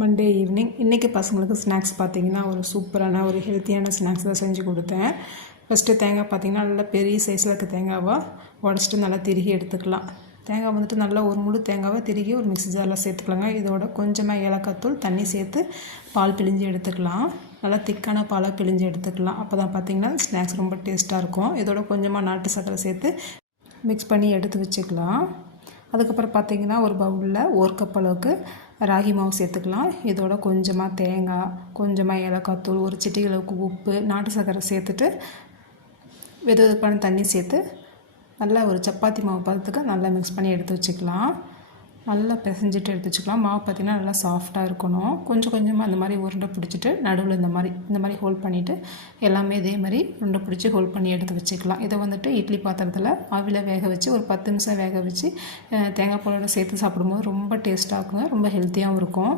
Monday evening இன்றைக்கி பசங்களுக்கு snacks பார்த்திங்கன்னா ஒரு சூப்பரான ஒரு ஹெல்த்தியான ஸ்நாக்ஸ் தான் செஞ்சு கொடுத்தேன். ஃபஸ்ட்டு தேங்காய் பார்த்தீங்கன்னா நல்லா பெரிய சைஸில் இருக்க தேங்காவாக உடச்சிட்டு நல்லா திருகி எடுத்துக்கலாம். தேங்காய் வந்துட்டு நல்லா ஒரு முழு தேங்காவை திருகி ஒரு மிக்ஸி ஜாரில் சேர்த்துக்கலாங்க. இதோட கொஞ்சமாக ஏலக்காய்த்தூள் தண்ணி சேர்த்து பால் பிழிஞ்சு எடுத்துக்கலாம். நல்லா திக்கான பாலாக பிழிஞ்சு எடுத்துக்கலாம். அப்போ தான் பார்த்தீங்கன்னா ஸ்நாக்ஸ் ரொம்ப டேஸ்ட்டாக இருக்கும். இதோட கொஞ்சமாக நாட்டு சக்கரை சேர்த்து மிக்ஸ் பண்ணி எடுத்து வச்சுக்கலாம். அதுக்கப்புறம் பார்த்தீங்கன்னா ஒரு பவுலில் ஒரு கப் அளவுக்கு ராகி மாவு சேர்த்துக்கலாம். இதோட கொஞ்சமாக தேங்காய் கொஞ்சமாக ஏலக்காய் தூள் ஒரு சிட்டிகளுக்கு உப்பு நாட்டு சர்க்கரை சேர்த்துட்டு வெது வெதுப்பான தண்ணி சேர்த்து நல்லா ஒரு சப்பாத்தி மாவு பதத்துக்கு நல்லா மிக்ஸ் பண்ணி எடுத்து வச்சுக்கலாம். நல்லா பிசைஞ்சிட்டு எடுத்து வச்சுக்கலாம் மாவு பார்த்திங்கன்னா நல்லா சாஃப்டாக இருக்கணும். கொஞ்சம் கொஞ்சமாக அந்த மாதிரி உருண்டை பிடிச்சிட்டு நடுவில் இந்த மாதிரி இந்த மாதிரி ஹோல்ட் பண்ணிவிட்டு எல்லாமே இதே மாதிரி உருண்டை பிடிச்சி ஹோல்ட் பண்ணி எடுத்து வச்சுக்கலாம். இதை வந்துட்டு இட்லி பாத்திரத்தில் ஆவியில் வேக வச்சு ஒரு பத்து நிமிஷம் வேக வச்சு தேங்காய் பாலோட சேர்த்து சாப்பிடும்போது ரொம்ப டேஸ்ட்டாக இருக்குங்க. ரொம்ப ஹெல்த்தியாகவும் இருக்கும்.